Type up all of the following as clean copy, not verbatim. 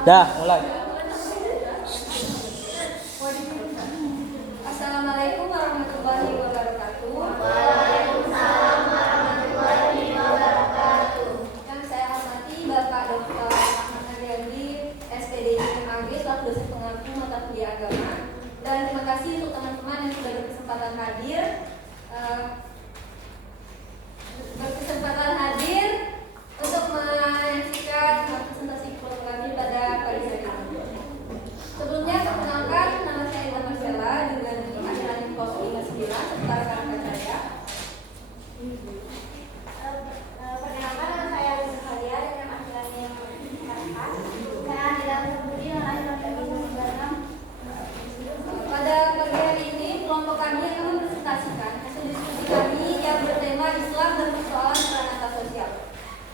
Dah, mulai. Assalamualaikum warahmatullahi wabarakatuh. Waalaikumsalam warahmatullahi wabarakatuh. Yang saya hormati Bapak Dr. Ahmad Ariandi, SPD MAG, selaku dosen pengampu mata kuliah agama. Dan terima kasih untuk teman-teman yang sudah berkesempatan hadir untuk menyaksikan presentasi kami pada pagi hari ini. Sebelumnya perkenalkan, nama saya Ila Marcella dengan akhiran 059 serta rekan-rekan saya. Perkenalkan, nama saya Rizky Khalia dengan akhirannya yang menunjukkan. Saya Adila Budi yang lahir pada 1996. Pada pagi hari ini, kelompok kami akan mempresentasikan hasil diskusi kami yang bertema Islam dan persoalan peranata sosial.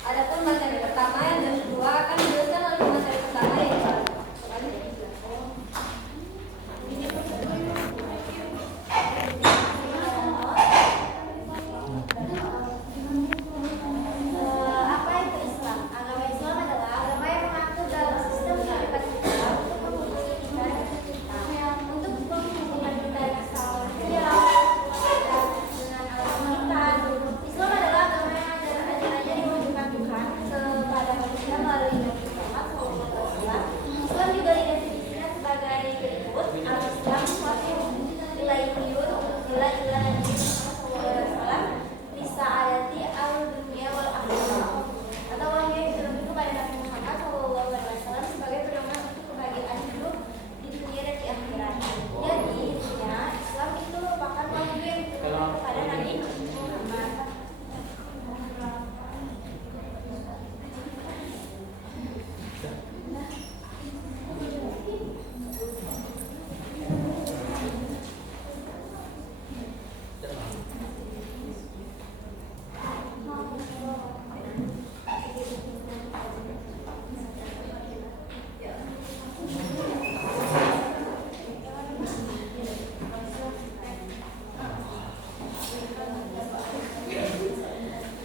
Adapun materi pertama dan kedua akan dijelaskan oleh materi pertama yaitu Apa itu Islam? Agama Islam adalah agama yang mengatur dalam sistem kehidupan kita untuk menghubungkan kita dengan alam semesta. Islam adalah agama yang ajarannya diwajibkan Tuhan kepada manusia melalui Nabi Muhammad SAW. Islam juga didefinisikan sebagai berikut: al-Islam suatu nilai yud nilai Nabi Muhammad SAW bisa ayati al-dunia wal akhirah, atau wahyu yang diturunkan kepada Nabi Muhammad SAW sebagai pedoman untuk kebahagiaan hidup di dunia dan di akhirat. Jadi intinya Islam itu merupakan wahyu yang diturunkan kepada Nabi Muhammad.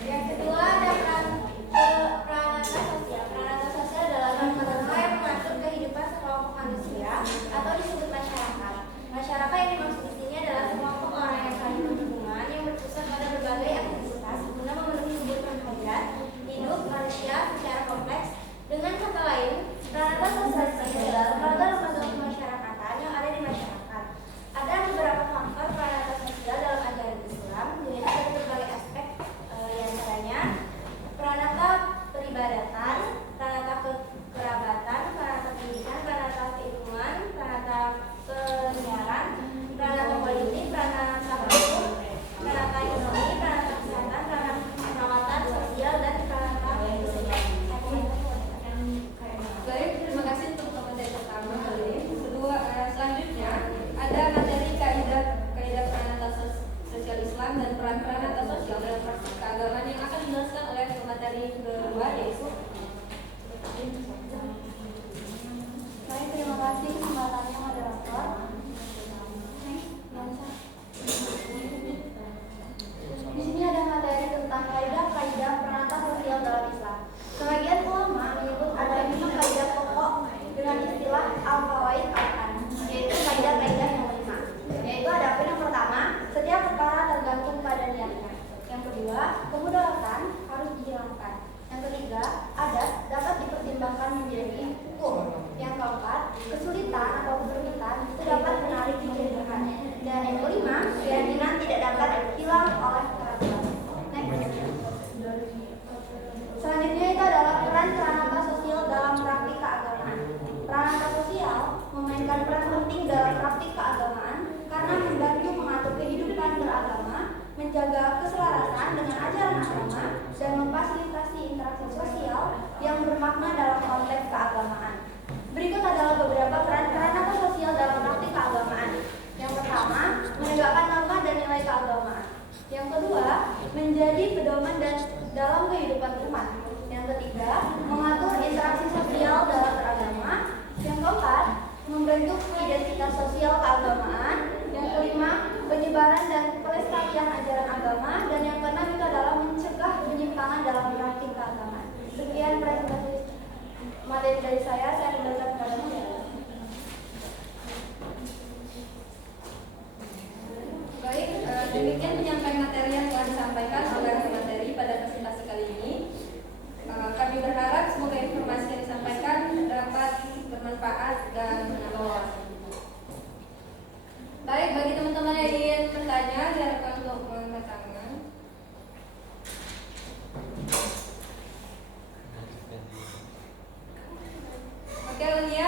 Yang kedua ada peranata sosial. Peranata sosial adalah norma-norma yang mengatur kehidupan sekelompok manusia atau disebut masyarakat. Masyarakat yang dimaksud di sini adalah sekelompok orang yang saling berhubungan yang berpusat pada berbagai aktivitas guna memenuhi kebutuhan hajat hidup manusia secara kompleks. Dengan kata lain, peranata sosial adalah lembaga-lembaga kemasyarakatan yang ada di masyarakat. Ada beberapa faktor peranata sosial dalam ajaran Islam, yaitu dari berbagai aspek, diantaranya peranata peribadatan, peranata kekerabatan, peranata pendidikan, peranata keilmuan, peranata penyiaran, peranata politik, peranata hukum, peranata ekonomi, peranata kesehatan, peranata perawatan sosial, dan peranata kesehatan. Baik, terima kasih untuk materi pertama kali ini. Kedua, selanjutnya ada materi kaidah peranata sosial Islam dan peran peranata sosial dalam praktik keagamaan yang akan dijelaskan oleh materi kedua yaitu. Baik, terima kasih kesempatannya moderator. Di sini ada materi tentang kaidah peranata sosial dalam Islam. Sebagian ulama menyebut ada 5 kaidah pokok dengan istilah al-qawaid al-an, yaitu kaidah-kaidah yang 5. Yaitu ada yang pertama, setiap perkara tergantung pada niatnya. Yang kedua, kemudaratan harus dihilangkan. Yang ketiga, adat dapat dipertimbangkan menjadi hukum. Yang keempat, kesulitan atau kesulitan itu dapat menarik kejenuhan. Dan yang kelima, keyakinan tidak dapat hilang oleh keraguan. Selanjutnya itu adalah peran peranata sosial dalam praktik keagamaan. Peranata sosial memainkan peran penting dalam praktik keagamaan karena membantu mengatur kehidupan beragama, menjaga keselarasan dengan ajaran agama, dan memfasilitasi interaksi sosial yang bermakna dalam konteks keagamaan. Berikut adalah beberapa peran peranata sosial dalam praktik keagamaan. Yang pertama, menegakkan norma dan nilai keagamaan. Yang kedua, menjadi pedoman dan dalam kehidupan umat. Yang ketiga, mengatur interaksi sosial dalam beragama. Yang keempat, membentuk identitas sosial keagamaan. Yang kelima, penyebaran dan pelestarian ajaran agama. Dan yang keenam itu adalah mencegah penyimpangan dalam praktik keagamaan. Sekian presentasi materi dari saya kembali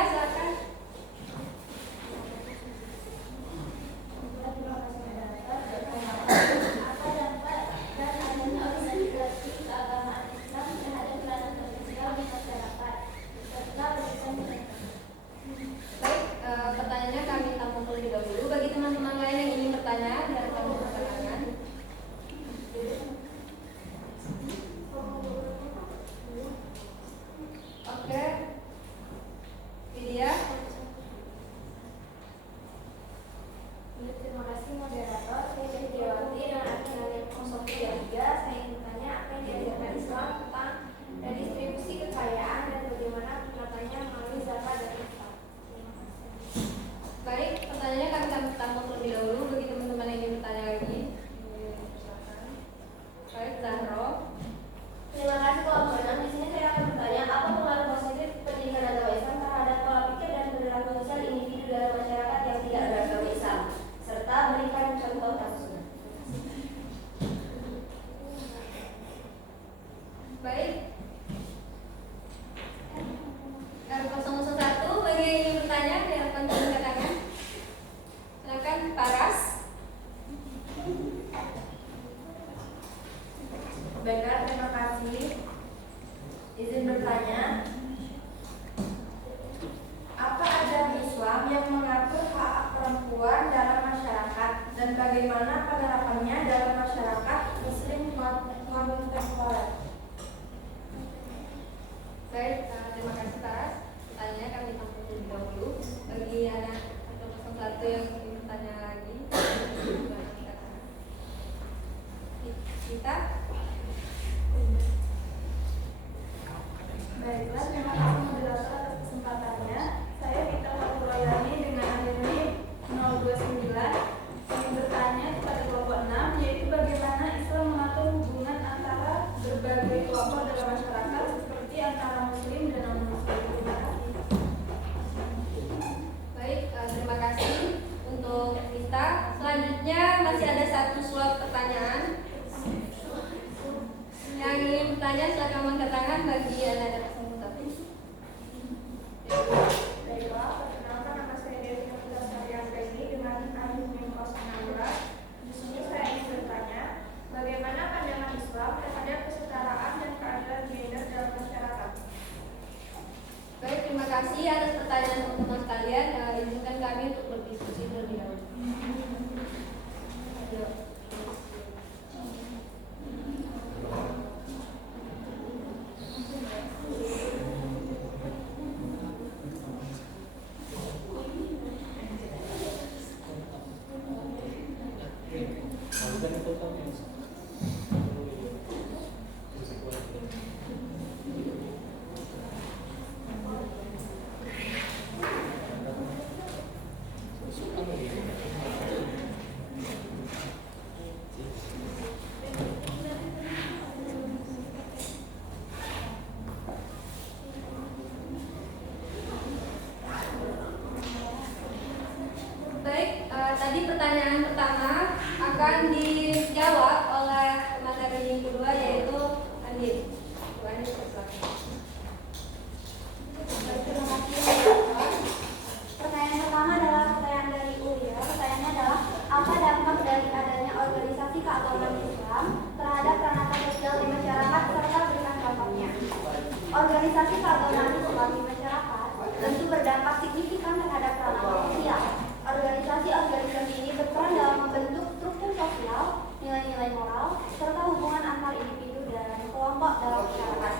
silakan. Apa dampak dan adanya organisasi keagamaan Islam terhadap peranan sosial di masyarakat serta berikan Baik, pertanyaannya kami tampung terlebih dahulu. Bagi teman-teman lain yang ingin bertanya, silakan bertanyakan. Oke, Lydia. Terima kasih moderator. Saya Widiawati dengan acara 033. Saya ingin bertanya apa yang diajarkan Islam tentang redistribusi kekayaan dan bagaimana penatannya melalui zakat dan infak. Terima kasih. Baik, pertanyaannya kami tampung terlebih dahulu. Bagi teman-teman yang ingin bertanya lagi, silakan. Baik, Zahro. Terima kasih kelompok 6. Di sini saya akan bertanya apa pengaruh positif pendidikan agama Islam terhadap pola pikir dan perilaku sosial individu dalam masyarakat yang tidak beragama Islam, serta berikan contoh kasusnya. Baik. R001, bagi yang ingin bertanya, silakan angkat tangan. Silakan, Paras. Baiklah, terima kasih. Izin bertanya, apa ajaran Islam yang mengatur hak perempuan dalam masyarakat dan bagaimana penerapannya dalam masyarakat Muslim kontemporer? Baik, terima kasih Paras. Pertanyaannya kami tampung terlebih dahulu. Bagi anak R001 yang ingin bertanya lagi, silakan angkat tangan. Kita. Baiklah, terima kasih moderator atas kesempatannya. Saya Vita Faturayani dengan NIM 029 ingin bertanya kepada kelompok 6, yaitu bagaimana Islam mengatur hubungan antara berbagai kelompok dalam masyarakat seperti antara Muslim dan non-Muslim. Terima kasih. Baik, terima kasih untuk Vita. Selanjutnya masih ada satu slot pertanyaan. Yang ingin bertanya silakan angkat tangan bagi anak R001. Baiklah, perkenalkan nama saya Dewi Nafisa Sariasri dengan NIM 016. Di sini saya ingin bertanya, bagaimana pandangan Islam terhadap kesetaraan dan keadilan gender dalam masyarakat? Baik, terima kasih atas pertanyaan teman-teman sekalian. Izinkan kami untuk berdiskusi terlebih dahulu. Ayo. Baik, tadi pertanyaan pertama akan dijawab oleh materi yang kedua yaitu Andin. Bu Andin, silakan. Terima kasih. Pertanyaan pertama adalah pertanyaan dari Ulia. Pertanyaannya adalah apa dampak dari adanya organisasi keagamaan Islam terhadap peranatan sosial di masyarakat serta berikan contohnya. Organisasi keagamaan Islam di masyarakat tentu berdampak signifikan terhadap peranatan sosial. Organisasi-organisasi ini berperan dalam membentuk struktur sosial, nilai-nilai moral, serta hubungan antar individu dan kelompok dalam masyarakat.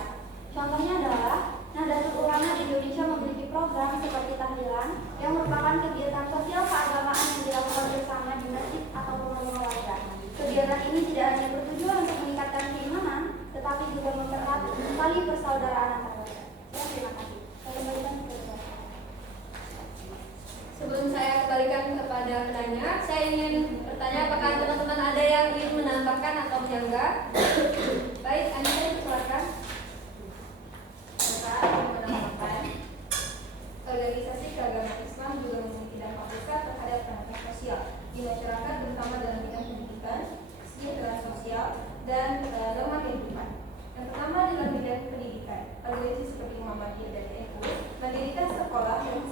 Contohnya adalah Nahdlatul Ulama di Indonesia memiliki program seperti tahlilan yang merupakan kegiatan sosial keagamaan yang dilakukan bersama di masjid atau rumah warga. Kegiatan ini tidak hanya bertujuan untuk meningkatkan keimanan, tetapi juga mempererat tali persaudaraan antar warga. Terima kasih. Saya kembalikan ke Bapak. Sebelum saya kembalikan kepada penanya, saya ingin bertanya apakah teman-teman ada yang ingin menambahkan atau menyanggah? Baik, Anda silakan. Saya ingin menambahkan, Organisasi keagamaan Islam juga memiliki dampak besar terhadap peranatan sosial di masyarakat, terutama dalam bidang pendidikan, kesejahteraan sosial, dan norma kehidupan. Yang pertama dalam bidang pendidikan, organisasi seperti Muhammadiyah dan NU mendirikan sekolah yang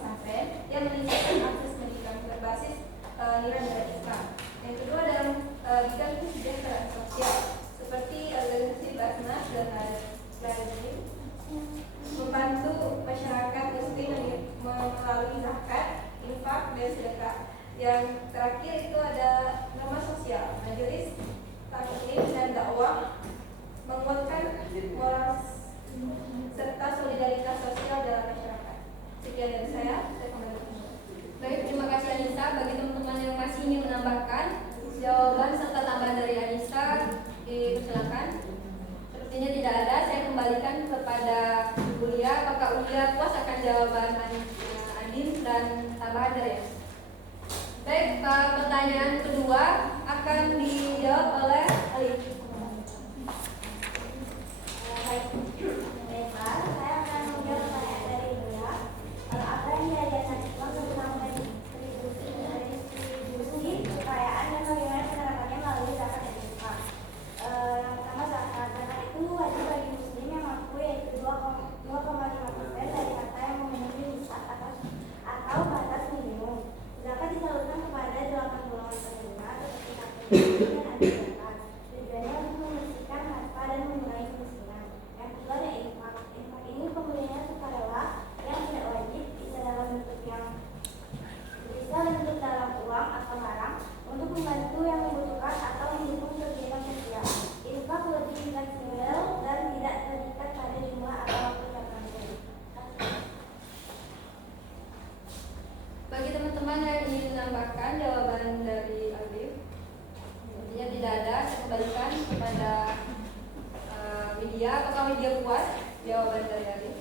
Yang terakhir itu ada norma sosial. Majelis taklim dan dakwah menguatkan moral serta solidaritas sosial dalam masyarakat. Sekian dari saya kembali. Baik, terima kasih Anissa. Bagi teman-teman yang masih ingin menambahkan jawaban serta tambahan dari Anissa, dipersilakan. Sepertinya tidak ada. Saya kembalikan kepada Ibu Lia. Apakah Ulia puas akan jawaban Andin dan tambahan dari Anissa? Baik, pertanyaan kedua akan dijawab oleh Alif. Baiklah, saya akan menjawab pertanyaan dari Buya. Apa yang diajarkan Islam tentang distribusi kekayaan dan bagaimana penerapannya melalui zakat dan infak. Yang pertama, zakat itu wajib bagi muslim yang mampu, yaitu 2,5% dari harta yang memenuhi nisab atau batas minimum. Zakat disalurkan kepada 8 golongan penerima seperti laki-laki dan anak-anak. Tujuannya untuk membersihkan harta dan mengurangi kemiskinan. Yang kedua ada infak. Infak ini pemberiannya sukarela yang tidak wajib, bisa dalam bentuk dalam uang atau barang untuk membantu yang membutuhkan atau mendukung kegiatan sosial. Infak lebih fleksibel dan tidak terikat pada jumlah atau waktu tertentu. Bagi teman-teman yang ingin menambahkan jawaban dari Alif, sepertinya tidak ada. Saya kembalikan kepada Widya. Apakah Widya puas jawaban dari Alif?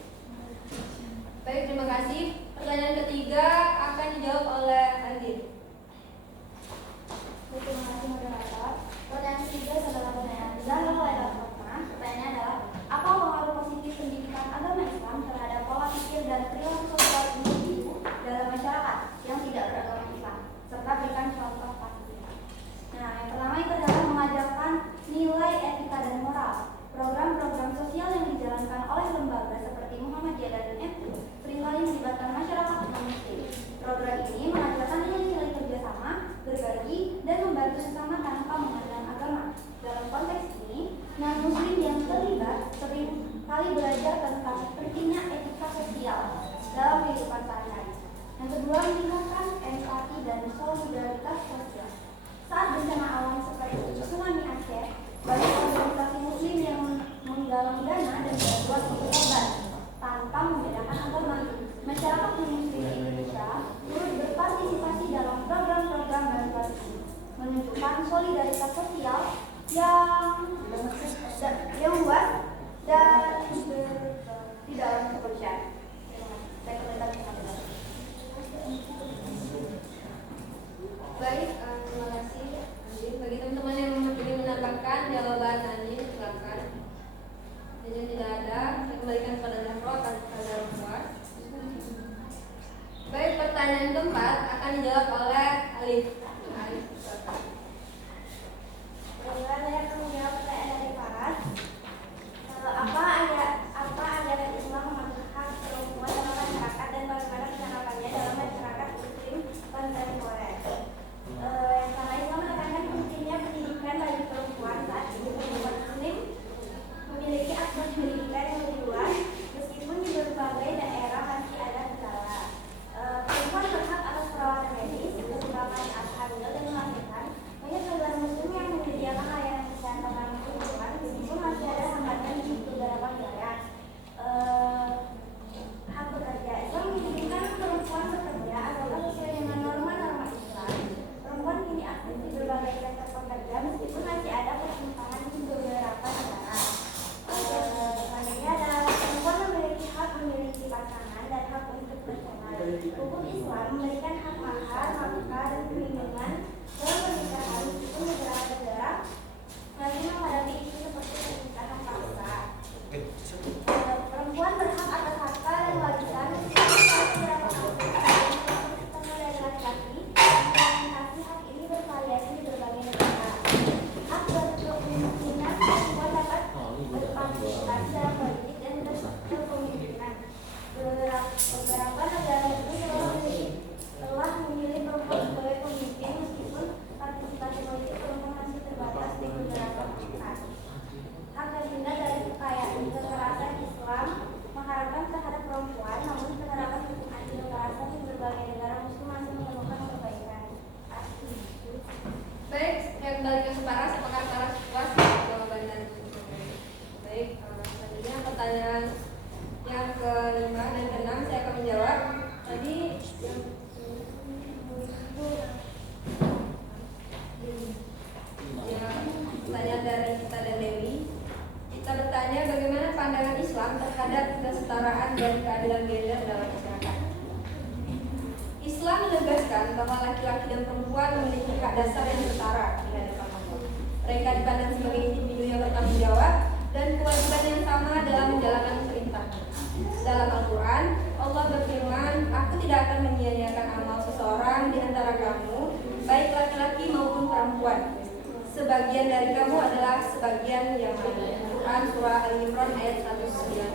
Baik, terima kasih. Pertanyaan ketiga akan dijawab oleh Andin. Terima kasih moderator. Pertanyaan ketiga adalah pertanyaan Zahra Laila Fatma. Pertanyaannya adalah, apa pengaruh positif pendidikan agama Islam terhadap pola pikir dan perilaku sosial individu dalam masyarakat yang tidak beragama Islam, serta berikan contoh praktiknya. Nah, yang pertama itu adalah mengajarkan nilai etika dan moral. Program-program sosial yang dijalankan oleh lembaga seperti Muhammadiyah dan MUI seringkali melibatkan masyarakat non-muslim. Program ini mengajarkan nilai-nilai kerjasama, berbagi, dan membantu sesama tanpa memandang agama. Dalam konteks ini, non-muslim yang terlibat sering kali belajar tentang pentingnya etika sosial dalam kehidupan sehari-hari. Yang kedua, meningkatkan empati dan solidaritas sosial. Saat bencana alam seperti tsunami Aceh, banyak organisasi muslim yang menggalang dana dan bantuan untuk korban tanpa membedakan agama. Masyarakat muslim Indonesia turut berpartisipasi dalam program-program bantuan ini, menunjukkan solidaritas sosial yang luas dan di dalam kepolisian. Baik, terima kasih Andin. Bagi teman-teman yang ingin menambahkan jawaban Andin, silakan. Jadi tidak ada. Saya kembalikan kepada Zahra akan kepada puas. Baik, pertanyaan keempat akan dijawab oleh Alif. Alif, silakan. Saya akan menjawab pertanyaan dari Farad. Apa ajaran Islam mengatur hak perempuan dalam masyarakat dan bagaimana penerapannya dalam masyarakat muslim kontemporer? Yang pertama, Islam menekankan pentingnya pendidikan bagi perempuan saat ini. Perempuan muslim memiliki akses pendidikan yang lebih luas, meskipun di berbagai daerah masih ada kendala. Perempuan berhak atas perawatan medis, keselamatan saat hamil dan melahirkan. Banyak negara muslim yang menyediakan layanan kesehatan dalam kehidupan, meskipun masih ada hambatan di beberapa wilayah. Hak bekerja, Islam mengizinkan perempuan bekerja asalkan sesuai dengan norma-norma Islam. Perempuan kini aktif di berbagai sektor pekerja, meskipun masih ada pertentangan di beberapa negara. Selanjutnya adalah perempuan memiliki hak memiliki pasangan dan hak untuk bercerai. Hukum Islam memberikan hak mahar, nafkah, dan perlindungan dalam pernikahan, meskipun beberapa negara masih menghadapi isu seperti pernikahan paksa. Perempuan berhak atas harta dan warisan meskipun beberapa kasus dari laki-laki. Implementasi hak ini bervariasi di berbagai negara. Hak berkepemimpinan, perempuan dapat berpartisipasi dalam politik dan berkepemimpinan. Beberapa negara itu telah menegaskan bahwa laki-laki dan perempuan memiliki hak dasar yang setara di hadapan Allah. Mereka dipandang sebagai individu yang bertanggung jawab dan kewajiban yang sama dalam menjalankan perintah. Dalam Al-Quran, Allah berfirman, "Aku tidak akan menyia-nyiakan amal seseorang di antara kamu, baik laki-laki maupun perempuan. Sebagian dari kamu adalah sebagian yang lain." Quran Surah Al-Imran ayat 109.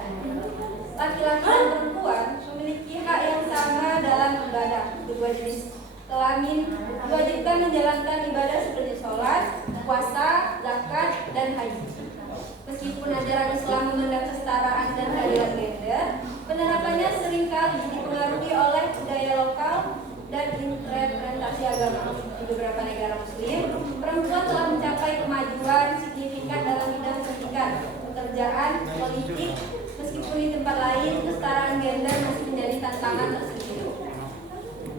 Laki-laki dan perempuan memiliki hak yang sama dalam ibadah. Kedua jenis kelamin diwajibkan menjalankan ibadah seperti sholat, puasa, zakat, dan haji. Meskipun ajaran Islam memandang kesetaraan dan keadilan gender, penerapannya seringkali dipengaruhi oleh budaya lokal dan interpretasi agama. Di beberapa negara Muslim, perempuan telah mencapai kemajuan signifikan dalam bidang pendidikan, pekerjaan, politik. Meskipun di tempat lain, kesetaraan gender masih menjadi tantangan tersendiri.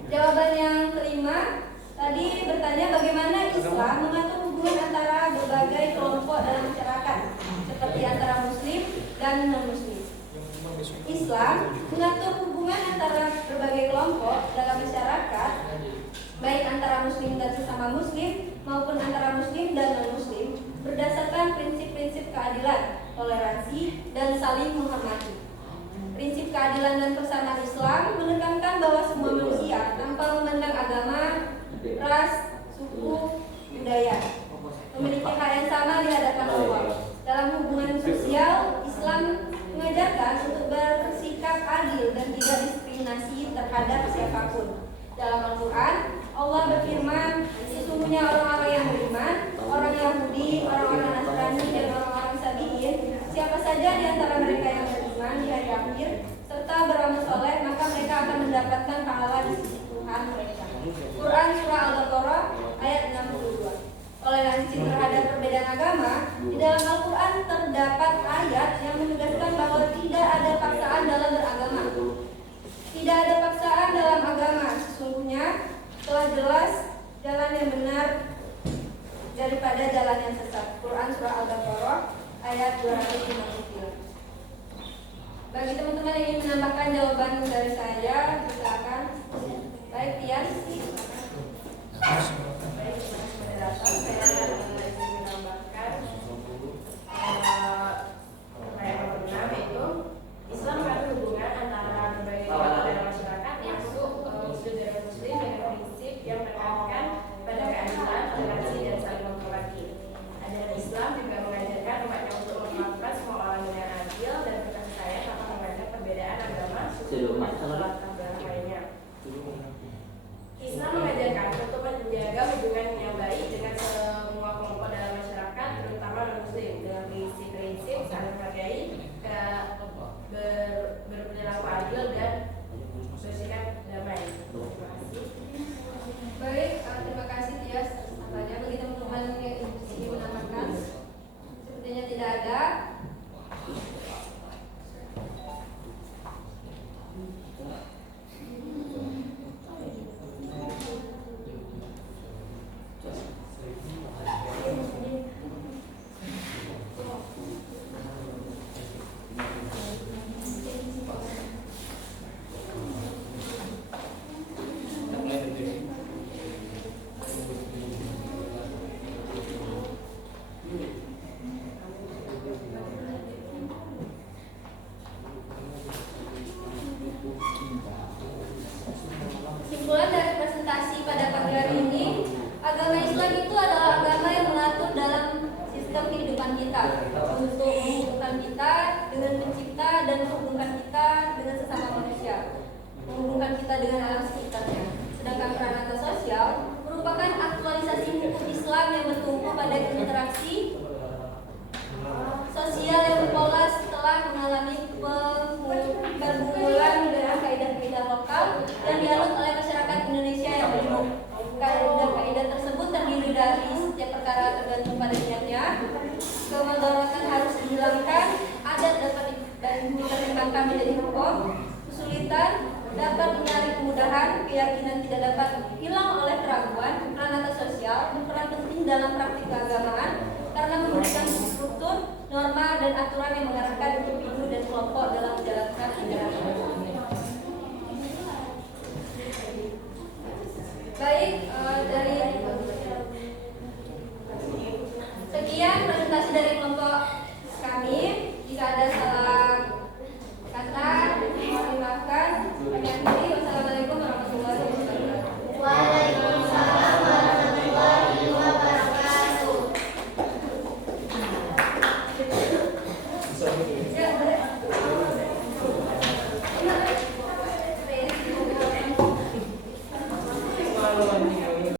Jawaban yang kelima tadi bertanya bagaimana Islam mengatur hubungan antara berbagai kelompok dalam masyarakat, seperti antara Muslim dan non-Muslim. Islam mengatur hubungan antara berbagai kelompok dalam masyarakat, baik antara Muslim dan sesama Muslim maupun antara Muslim dan non-Muslim, berdasarkan prinsip-prinsip keadilan, toleransi, dan saling menghormati. Prinsip keadilan dan persamaan Islam menekankan bahwa semua manusia tanpa memandang agama, ras, suku, budaya memiliki hak yang sama di hadapan Allah. Dalam hubungan sosial, Islam mengajarkan untuk bersikap adil dan tidak diskriminasi terhadap siapapun. Dalam Al-Quran, Allah berfirman, "Sesungguhnya orang-orang yang beriman, orang Yahudi, orang-orang Nasrani, dan orang-orang Sabi'in, siapa saja di antara mereka yang beriman di hari akhir serta beramal soleh, maka mereka akan mendapatkan pahala di sisi Tuhan mereka." Quran Surah Al-Baqarah ayat 62. Toleransi terhadap perbedaan agama. Di dalam Al-Quran terdapat ayat yang menegaskan bahwa tidak ada paksaan dalam beragama. Tidak ada paksaan dalam agama. Sesungguhnya telah jelas jalan yang benar daripada jalan yang sesat. Quran Surah Al-Baqarah ayat 253. Bagi teman-teman yang ingin menambahkan jawaban dari saya, silakan. Baik, Tias. Baik, moderator, saya ingin menambahkan pertanyaan nomor 6, yaitu Islam mengatur hubungan antara berbagai kelompok dalam masyarakat yang masuk Muslim dan non-Muslim dengan prinsip yang menekankan pada keadilan, toleransi, dan saling menghormati. Ajaran Islam juga mengajarkan umatnya untuk memperlakukan semua orang dengan adil dan berkasih sayang tanpa memandang perbedaan agama, suku, atau latar belakang lainnya. Islam mengajarkan untuk menjaga hubungan yang baik dengan semua kelompok dalam masyarakat, terutama non-Muslim, dengan prinsip-prinsip saling menghargai, berperilaku adil, dan bersikap damai. Terima kasih. Baik, terima kasih Tias atas tanya. Bagi teman-teman yang ingin menambahkan, sepertinya tidak ada. Kesimpulan dari presentasi pada pagi hari ini, agama Islam itu adalah agama yang mengatur dalam sistem kehidupan kita untuk menghubungkan kita dengan pencipta dan menghubungkan kita dengan sesama manusia, menghubungkan kita dengan alam sekitarnya. Sedangkan peranata sosial merupakan aktualisasi hukum Islam yang bertumpu pada interaksi sosial yang berpola setelah mengalami pergumulan dengan kaidah-kaidah lokal yang dianut oleh masyarakat Indonesia yang majmuk. Kaidah-kaidah tersebut terdiri dari setiap perkara tergantung pada niatnya, kemudaratan harus dihilangkan, adat dapat diterjemahkan menjadi hukum, kesulitan dapat mencari kemudahan, keyakinan tidak dapat hilang oleh keraguan. Peranata sosial berperan penting dalam praktik keagamaan karena memberikan struktur, norma, dan aturan yang mengarahkan